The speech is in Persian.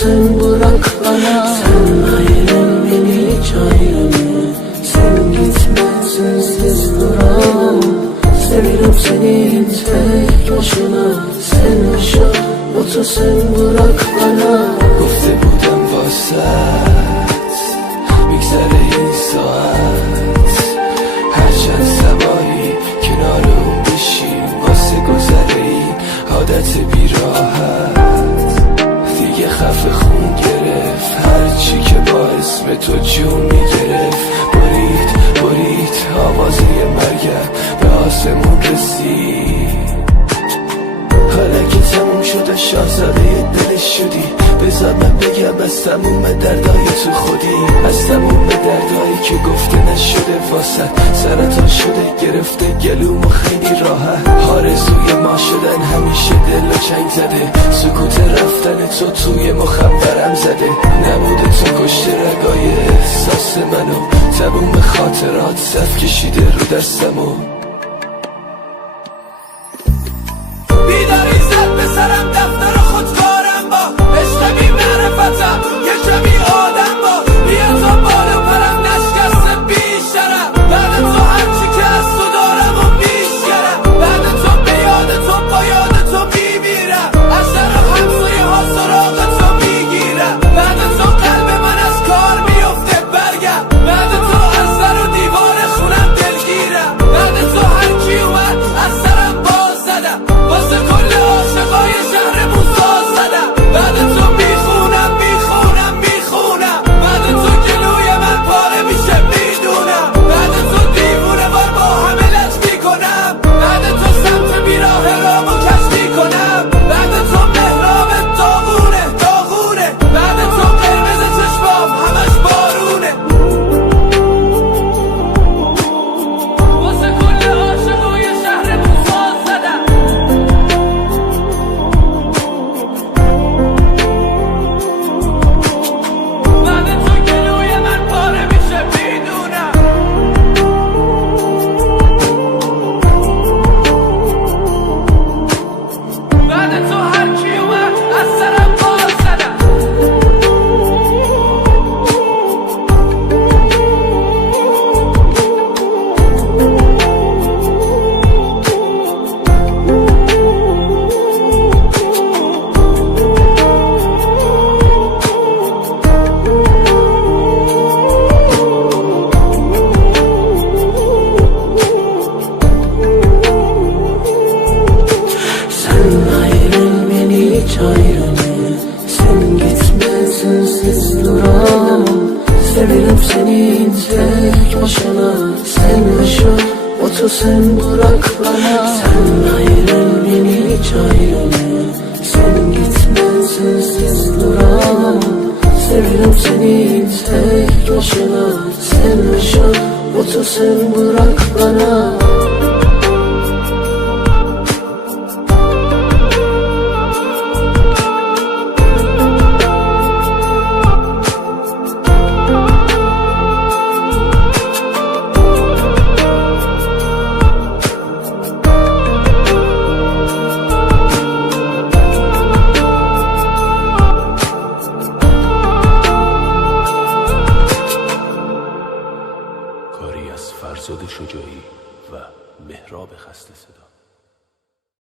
sen bırak bana. Sen ayrıl beni hiç ayrılma. Sen gitme sensiz duramam. Seviyorum seni tek başına. Sen yaşa otur sen bırak bana. گفته بودم واسط میگذره این ساعت هرچند سواری کنار اون بشیم واسه گذره این عادت بیراحت دیگه خفه خون گرفت هرچی که با اسم تو جون میگرفت برید آوازه مرگم به آسمون رسید حالا که تموم شده شاهزاده دلش شدی بذار من بگم از تموم دردای تو خودی از تموم دردایی که گفته نشده واسه سرطان شده گرفته گلومو خیلی راحت آرزوی ما شدن همیشه دل و چنگ زده سکوت رفتن تو توی مخم برم زده نبوده تو کشته رگای احساس منو تموم خاطرات صف کشیده رو دستمو بیداری زد به سرم دفتر خودکارم با عشق بی معرفتم یه جمعی آدم با بیا تا بالا پرم نشکست بیشترم بعد تو هرچی که از تو دارم و میشگرم بعد تو به یاد تو با یاد تو میمیرم از طرف همسوی ها سراغ تو میگیرم بعد تو قلب من از کار میفته برگم بعد تو از در و دیوار خونم دلگیرم بعد تو هرکی اومد از سرم باز زدم واسه کل عاشقای شهرمون ساز زدم بعد تو میخونم بعد تو گلوی من پاره میشه میدونم بعد تو دیوونه وار با همه لج میکنم بعد تو سمت بیراه رامو کش میکنم بعد تو مهراب داغونه بعد تو قرمز چشمام همش بارونه واسه کل عاشقای شهرمون ساز زدم بعد تو گلوی من پاره میشه میدونم بعد تو هرکی اومد از سرم باز زدم Sen ayrıl beni hiç ayrılma. Sen gitme sensiz duramam. Seviyorum seni tek başına. Sen yaşa otur sen bırak bana. Sen ayrıl beni hiç ayrılma. Sen gitme sensiz duramam. Seviyorum seni tek başına. Sen yaşa otur sen bırak bana. کاری از فرزاد شجاعی و مهراب خسته صدا.